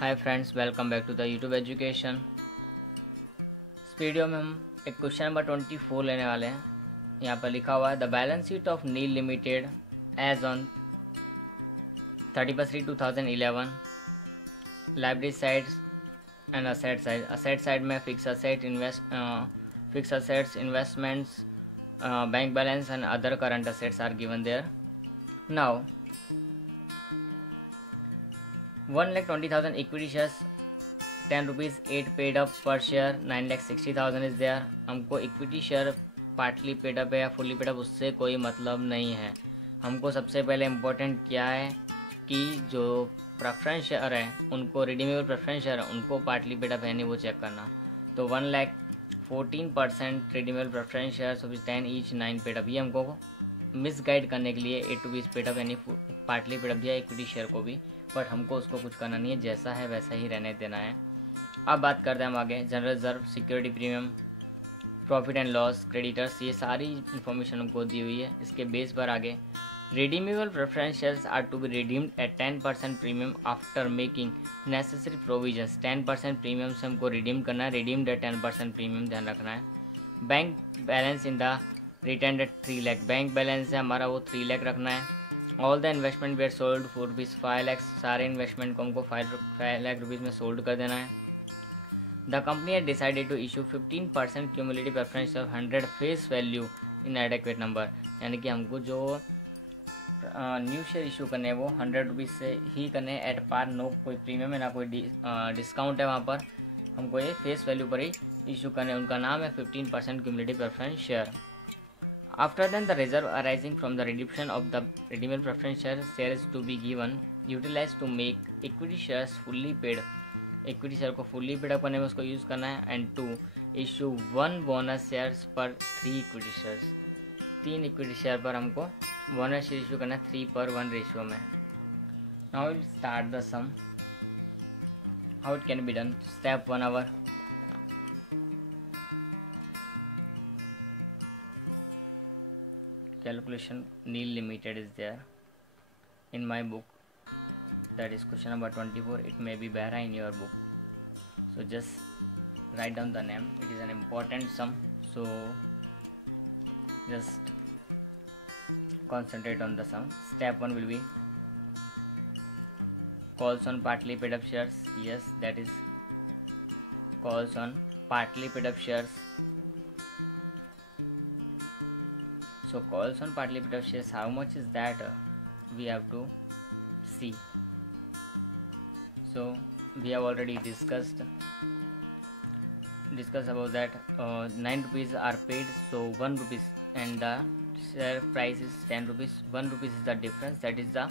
Hi friends, welcome back to the YouTube education. इस video में हम एक क्वेश्चन नंबर 24 लेने वाले हैं। यहाँ पर लिखा हुआ है the balance sheet of Neel limited as on 31/3/2011। Liability sides and asset side. Asset side में fix assets, investments, bank balance and other current assets are given there. Now 1,20,000 equity shares, 10 rupees 8 paid up per share, 9,60,000 is there. हमको equity share partly paid up है या fully paid up उससे कोई मतलब नहीं है। हमको सबसे पहले इम्पोर्टेंट क्या है कि जो प्रेफरेंस शेयर है उनको, रिडीमेबल प्रेफरेंस शेयर है उनको पार्टली पेड अप है नहीं वो चेक करना। तो 1,14% redeemable preference share rupees 10 each 9 paid up, ये हमको मिस गाइड करने के लिए 8 रुपीज़ पेड अप यानी पार्टली पेड अप दिया इक्विटी शेयर को भी, बट हमको उसको कुछ करना नहीं है, जैसा है वैसा ही रहने देना है। अब बात करते हैं हम आगे। General reserve, security premium, profit and loss, creditors, ये सारी इन्फॉर्मेशन हमको दी हुई है। इसके बेस पर आगे redeemable preference shares are to be redeemed at 10% premium after making necessary provisions. 10% premium से हमको रिडीम करना है, रिडीम्ड एट 10% प्रीमियम, ध्यान रखना है। Bank balance in the return at 3 lakh, bank balance है हमारा वो 3 लाख रखना है। All the investment were sold for rupees 5 lakh, सारे इन्वेस्टमेंट को हमको 5 लाख रुपीज़ में सोल्ड कर देना है। The company had decided to issue 15% cumulative preference of 100 face value in adequate number, यानी कि हमको जो न्यू शेयर इशू करने हैं वो 100 रुपीज़ से ही करने हैं, एट पार, नो कोई प्रीमियम है ना कोई डिस्काउंट है वहाँ पर, हमको ये फेस वैल्यू पर ही इशू करने। उनका नाम है 15% cumulative preference share. After then, the reserve arising from the redemption of the redeemable preference shares to be given utilized to make equity shares fully paid. Equity share को fully paid up करने में उसको use करना है। And to issue 1 bonus shares पर 3 equity shares, 3 equity share पर हमको bonus share issue करना है 3:1 रेशियो में। Now will start the sum, how it can be done. Step 1 our calculation Nil Limited is there in my book, that is question number 24. It may be better in your book, so just write down the name. It is an important sum, so just concentrate on the sum. Step 1 will be calls on partly paid up shares. Yes, that is calls on partly paid up shares. So calls on partly paid up shares, how much is that? We have to see. So we have already discussed about that. 9 rupees are paid, so 1 rupees, and the share price is 10 rupees. 1 rupees is the difference, that is the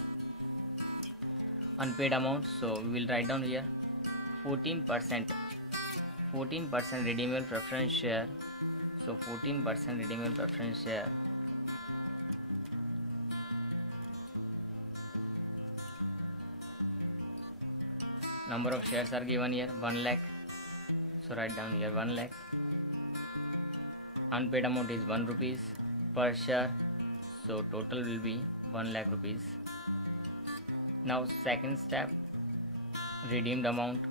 unpaid amount. So we will write down here 14% redeemable preference share. So 14% redeemable preference share, number of shares are given here 1 lakh, so write down here 1 lakh. Unpaid amount is 1 rupees per share, so total will be 1 lakh rupees. Now second step, redeemed amount.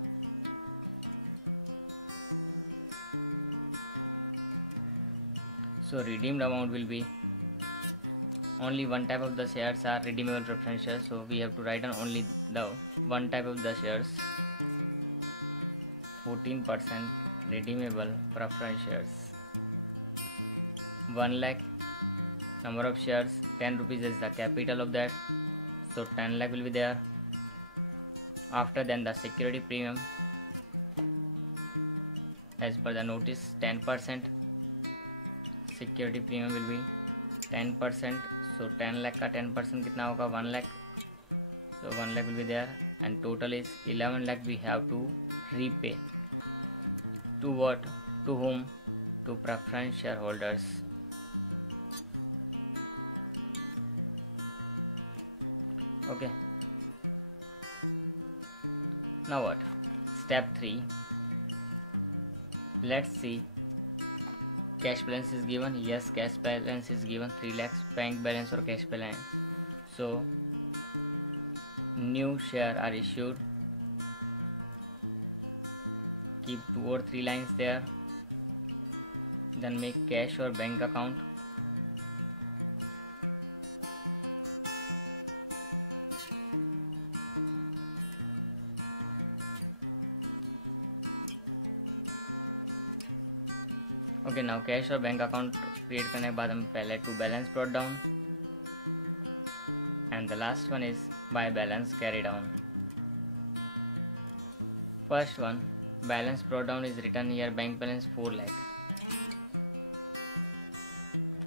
So redeemed amount will be, only one type of the shares are redeemable preference shares, so we have to write down only the one type of the shares, 14% redeemable preference shares, 1 lakh. Number of shares 10 rupees is the capital of that, so 10 lakh will be there. After then the security premium, as per the notice, 10%. Security premium will be 10%, so 10 lakh का 10% कितना होगा 1 lakh, so 1 lakh will be there, and total is 11 lakh we have to repay. To what? To whom? To preference shareholders. Okay, now what? Step 3, let's see. Cash balance is given. Yes, cash balance is given 3 lakhs. Bank balance or cash balance. So new share are issued keep 2 or 3 lines there. Then make cash or bank account. Okay, now cash और bank account create करने के बाद हम पहले to balance brought down and the last one is by balance carry down. First one, balance brought down is written here, bank balance 4 lakh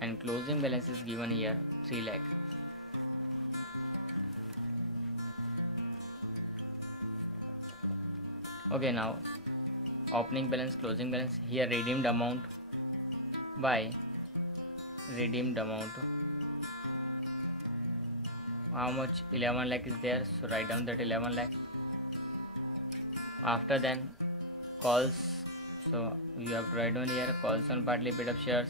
and closing balance is given here 3 lakh. Okay, now opening balance, closing balance. Here redeemed amount by redeemed amount. How much? 11 lakh is there, so write down that 11 lakh. After then calls, so you have to write down here calls on partly paid up shares.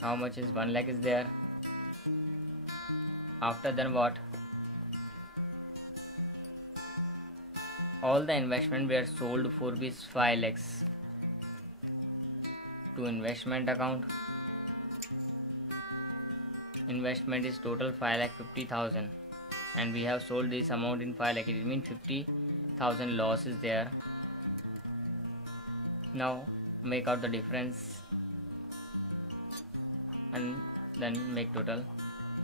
How much is 1 lakh is there. After then what? All the investment were sold for rupees 5 lakhs to investment account. Investment is total 5,50,000 and we have sold this amount in 5 lakh. It means 50,000 loss is there. Now make out the difference and then make total.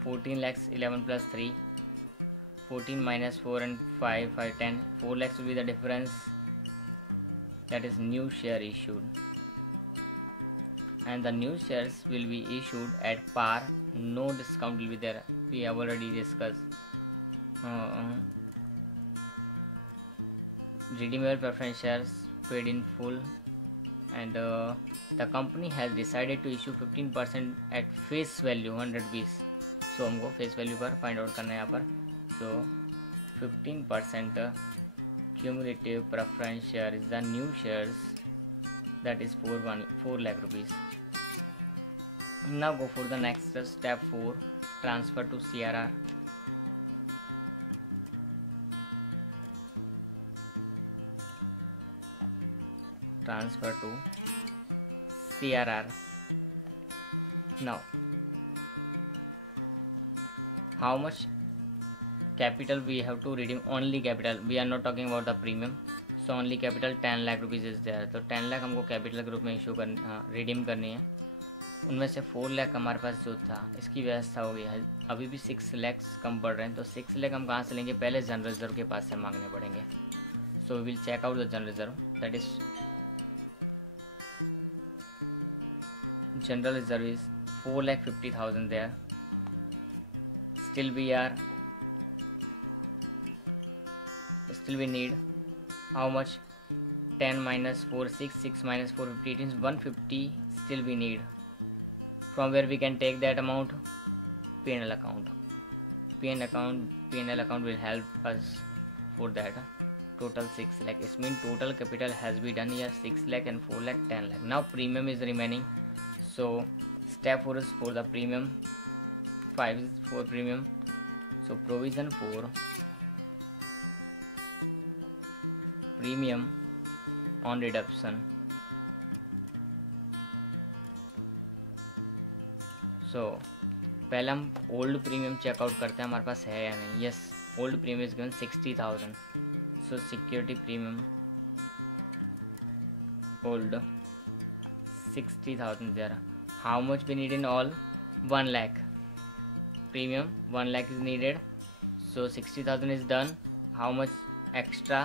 14 lakhs 11 plus 3, 14 minus 4 and 5, 5, 10. 4 lakhs will be the difference. That is new share issued. And the new shares will be issued at par. No discount will be there. We have already discussed. Redeemable preference shares paid in full. And the company has decided to issue 15% at face value 100 rupees. So हमको face value पर find out करना है यहाँ पर. So 15% cumulative preference share is the new shares, that is 4 lakh rupees. Now go for the next step 4, transfer to CRR. Transfer to CRR. Now how much capital we have to redeem? Only capital, we are not talking about the premium. So only capital 10 lakh rupees is there. तो 10 लाख हमको capital के रूप में issue करनी, redeem करनी है. उनमें से 4 लाख हमारे पास जो था इसकी व्यवस्था हो गई है. अभी भी 6 लैक्स कम पड़ रहे हैं, तो 6 लाख हम कहाँ से लेंगे? पहले जनरल रिजर्व के पास से मांगने पड़ेंगे. So we will check out the general reserve. That is general reserve is 4,50,000 there. Still we need how much? 10 minus 4 6, 6 minus 4 50, it is 150. Still we need. From where we can take that amount? P&L account. P&L account will help us for that. Total 6 lakh. It means total capital has been done here 6 lakh and 4 lakh 10 lakh. Now premium is remaining. So step 4 is for the premium. 5 is for premium. So provision for premium on reduction. So पहले हम old premium checkout करते हैं हमारे पास है या नहीं. Yes, old premium is given 60,000. So security premium old 60,000 there. How much we need in all? 1 lakh. Premium 1 lakh is needed. So 60,000 is done. How much extra?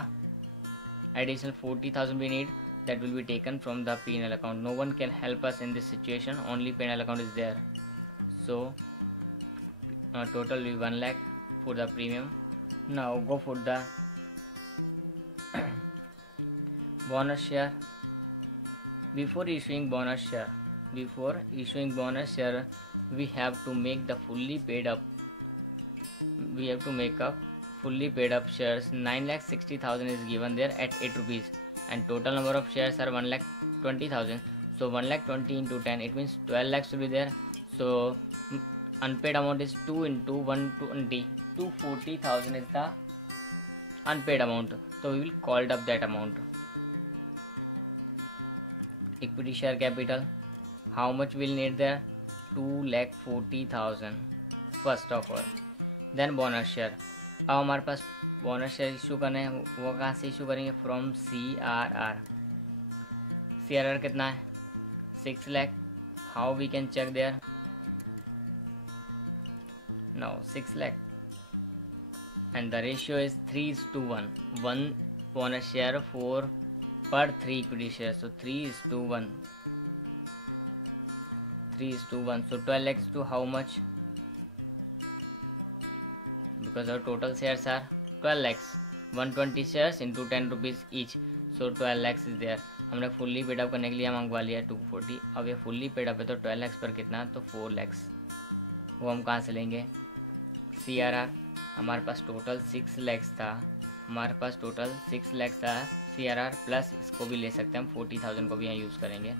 Additional 40,000 we need. That will be taken from the P&L account. No one can help us in this situation. Only P&L account is there. So total will be 1 lakh for the premium. Now go for the bonus share. Before issuing bonus share, we have to make the fully paid up. We have to make up fully paid up shares. 9,60,000 is given there at 8 rupees, and total number of shares are 1,20,000. So 1,20,000 into 10, it means 12 lakhs will be there. So unpaid amount is 2 into 120. 240,000 is the unpaid amount, so we will called up that amount. Equity share capital, how much we'll need there? 2,40,000 first of all. Then bonus share, अब हमारे पास bonus share issue करने हैं, वो कहाँ से issue करेंगे? From CRR. CRR कितना है? 6 lakh. How we can check there? No 6 lakh and the ratio is 3:1. 1 bonus share for per 3 equity shares, so 3:1. 3:1, so 12 lakhs to how much? Because our total shares are 12 lakhs, 120 shares into 10 rupees each, so 12 lakhs is there. हमने fully paid up करने के लिए मंगवा लिया 240. अब ये fully paid up है तो 12 lakhs पर कितना? तो 4 lakhs. वो हम कहाँ से लेंगे? CRR. हमारे पास टोटल 6 lakhs था, हमारे पास टोटल 6 lakhs था CRR प्लस इसको भी ले सकते हैं हम, 40,000 को भी यहाँ यूज़ करेंगे.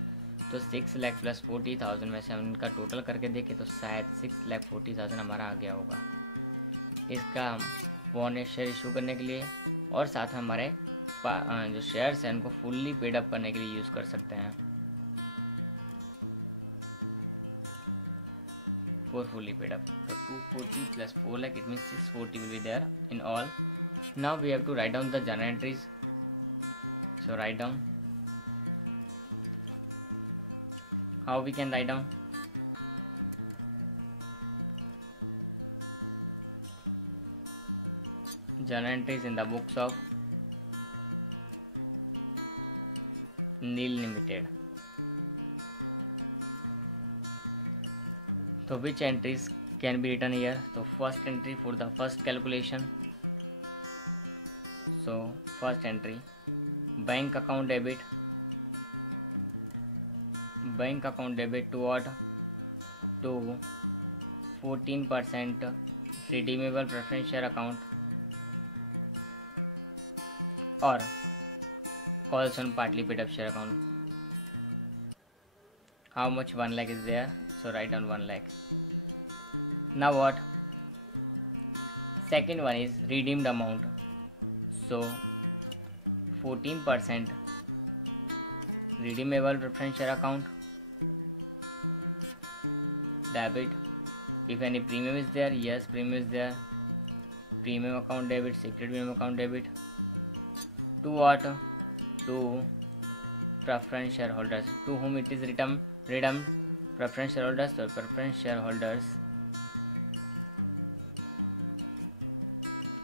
तो 6 लाख प्लस 40,000 में से हम इनका टोटल करके देखें तो शायद 6,40,000 हमारा आ गया होगा. इसका हम बोनस शेयर इशू करने के लिए और साथ में हमारे जो शेयर्स हैं उनको फुल्ली पेड अप करने के लिए यूज़ कर सकते हैं. For fully paid up, so 240 plus 4 lakh, it means 640 will be there in all. Now we have to write down the journal entries. So write down. How we can write down? Journal entries in the books of Nil Limited. So which entries can be written here? So first entry for the first calculation. So first entry, bank account debit. Bank account debit to what? To 14% redeemable preference share account or calls on partly paid up share account. How much? 1 lakh is there, so write down 1 lakh. Now what? Second one is redeemed amount. So 14% redeemable preference share account debit. If any premium is there, yes, premium is there. Premium account debit, secret premium account debit. To what? To preference shareholders. To whom it is redeemed? Preference shareholders. So preference shareholders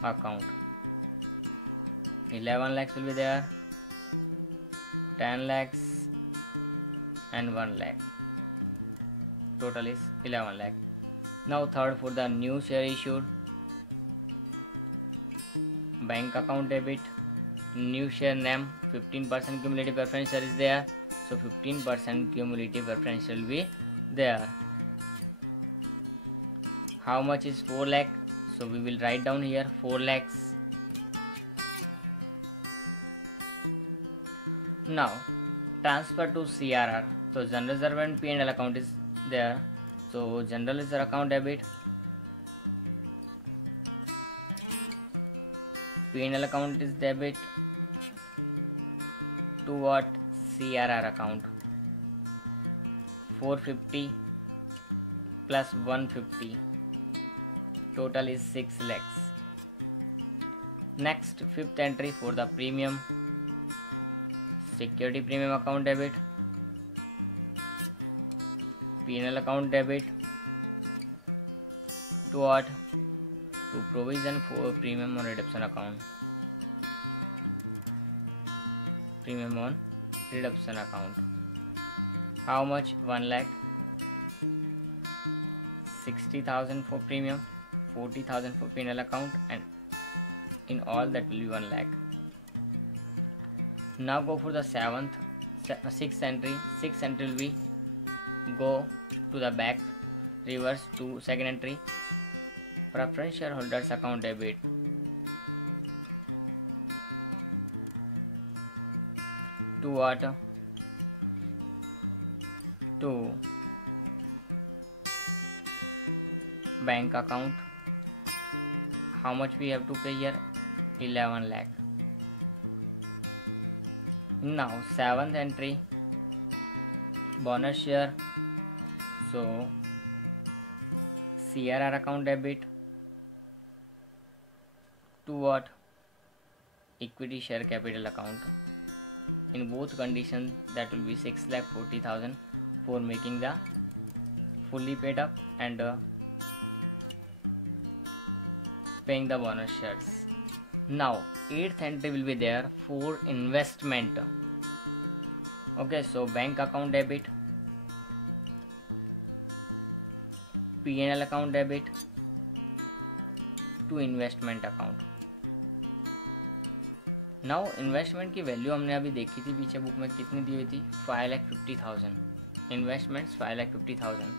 account. 11 lakhs will be there, 10 lakhs and 1 lakh. Total is 11 lakh. Now third, for the new share issued, bank account debit, new share name, 15% cumulative preference share is there, so 15% cumulative preference share will be there. How much is 4 lakh? So we will write down here 4 lakhs. Now transfer to CRR. So general reserve and P&L account is there. So general reserve account debit, P&L account is debit to what? CRR account. 450 plus 150, total is 6 lakhs. Next, fifth entry for the premium, security premium account debit, P&L account debit to what? To provision for premium on redemption account. Premium on redemption account. How much? 1 lakh. 60,000 for premium, 40,000 for P&L account, and in all that will be 1 lakh. Now go for the sixth entry. Sixth entry will be go to the back, reverse to second entry, preference shareholders account debit to what? To bank account how much we have to pay here? 11 lakh. Now 7th entry, bonus share. So CRR account debit to what? Equity share capital account. In both conditions that will be 6,40,000 for making the fully paid up and paying the bonus shares. Now 8th entry will be there for investment. Okay, so bank account debit, P&L account debit to investment account. Now investment की value हमने अभी देखी थी पीछे book में, कितनी दी हुई थी? 5,50,000. Investments 5,50,000.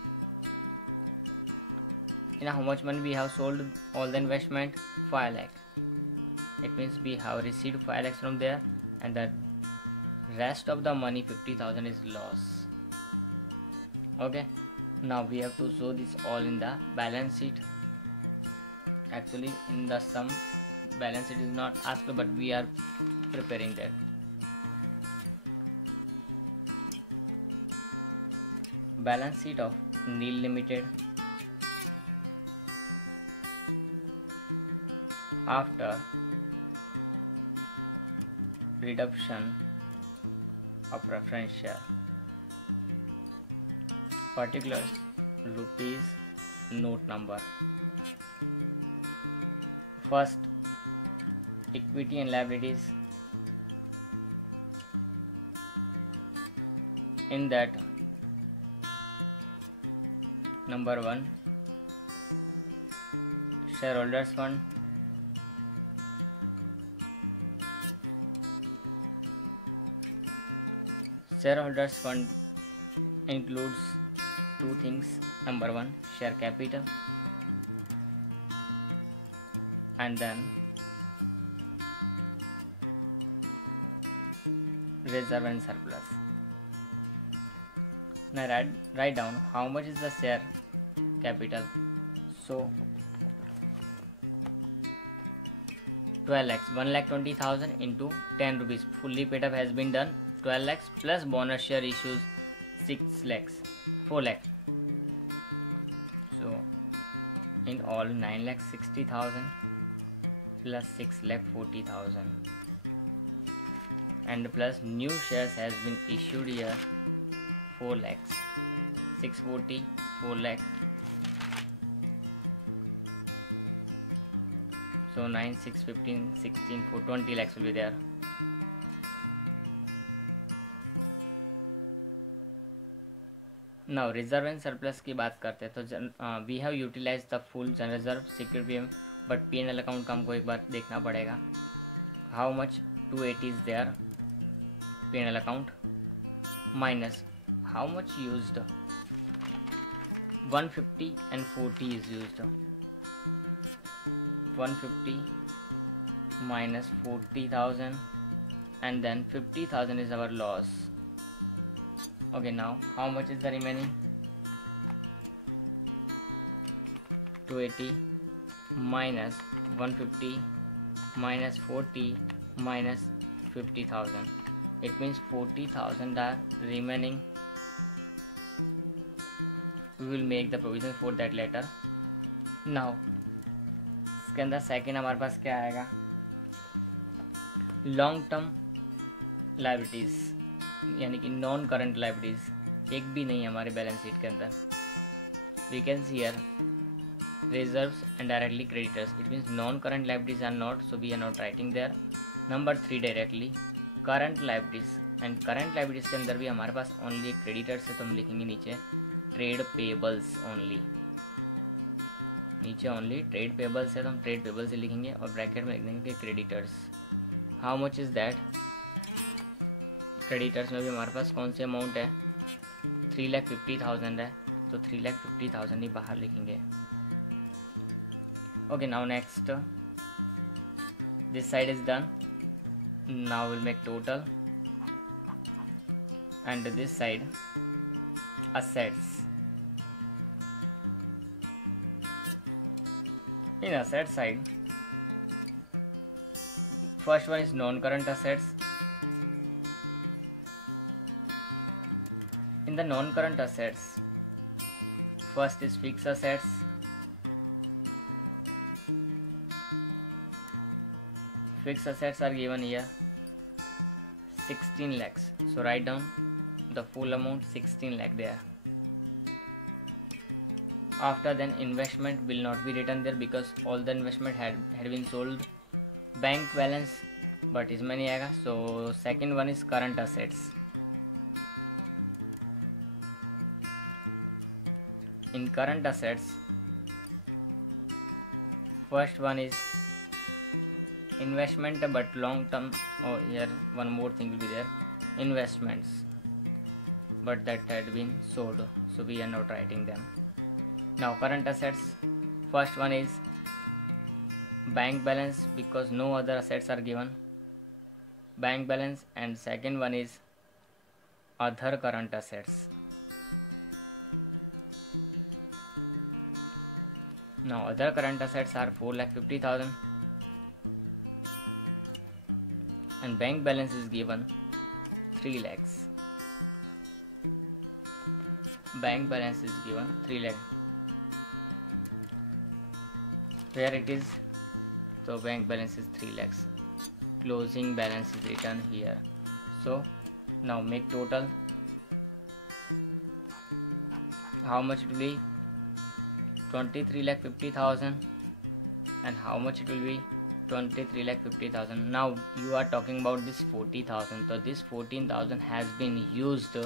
In how much money we have sold all the investment? 5 lakh. It means we have received 5 lakhs from there, and the rest of the money 50,000 is loss. Okay, now we have to show this all in the balance sheet. Actually in the sum balance sheet is not asked, but we are preparing that. Balance sheet of Nil Limited. After reduction of preference share, particulars, rupees, note number. First, equity and liabilities. In that, number 1, shareholders fund. Shareholders fund includes two things. Number 1, share capital, and then reserve and surplus. Now write down how much is the share capital. So 12 lakhs, 1,20,000 into 10 rupees. Fully paid up has been done. 12 lakhs plus bonus share issues 6 lakhs, 4 lakhs. So in all 9,60,000 plus 6,40,000, and plus new shares has been issued here 4 lakhs, 640, 4 lakhs. So 9, 6, 15, 16, 4, 20 lakhs will be there. Now reserve and surplus की बात करते हैं तो we have utilized the full general reserve security PM, but P&L account का हमको एक बार देखना पड़ेगा. How much? 280 is there. P&L account minus how much used? 150 and 40 is used. 150 minus 40,000, and then 50,000 is our loss. Okay, now how much is the remaining? 280 minus 150 minus 40 minus 50,000. It means 40,000 are remaining. We will make the provision for that later. Now इसके अंदर second हमारे पास क्या आएगा? Long term liabilities, यानी कि non current liabilities एक भी नहीं है हमारे बैलेंस शीट के अंदर. We can see here reserves and directly creditors. It means non current liabilities are not, so we are not writing there. Number 3 directly current liabilities, and current liabilities के अंदर भी हमारे पास ओनली एक creditors है, तो हम लिखेंगे नीचे ट्रेड पेबल्स ओनली. नीचे ओनली ट्रेड पेबल्स है तो हम ट्रेड पेबल्स से लिखेंगे और ब्रैकेट में लिख देंगे creditors. How much is that? Creditors में भी हमारे पास कौन सी अमाउंट है? 3,50,000 है, तो 3,50,000 ही बाहर लिखेंगे. Okay, now next this side is done. Now will make total and this side assets. In asset side First one is non-current assets. In the non-current assets, first is fixed assets. Fixed assets are given here 16 lakhs. So write down the full amount 16 lakh there. After then investment will not be written there because all the investment had been sold. Bank balance but इसमें नहीं आएगा. So second one is current assets. In current assets, first one is investment but long term. Oh, here one more thing will be there, investments, but that had been sold, so we are not writing them. Now current assets, first one is bank balance because no other assets are given, bank balance, and second one is other current assets. Now other current assets are 4,50,000 and bank balance is given 3 lakhs. Bank balance is given 3 lakh. Where it is? So bank balance is 3 lakhs. Closing balance is written here. So now make total. How much it will be? 23,50,000. And how much it will be? 23,50,000. Now you are talking about this 40,000. So this 14,000 has been used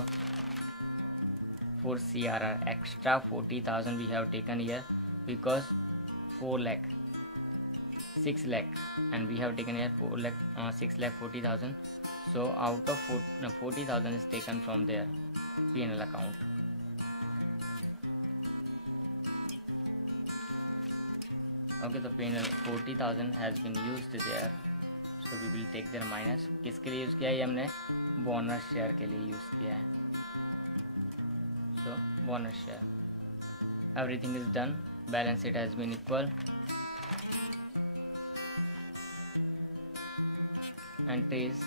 for CRR. Extra 40,000 we have taken here because 4 lakh, 6 lakh, and we have taken here 4 lakh, 6 lakh 40,000. So out of 40,000 is taken from their P&L account. Okay, तो P&L 40,000 has been used there, so we will take their minus. किसके लिए use किया है? ये हमने bonus share के लिए use किया है. So bonus share. Everything is done. Balance sheet has been equal. Entries.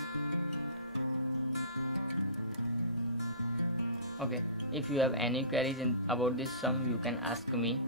Okay. If you have any queries about this sum, you can ask me.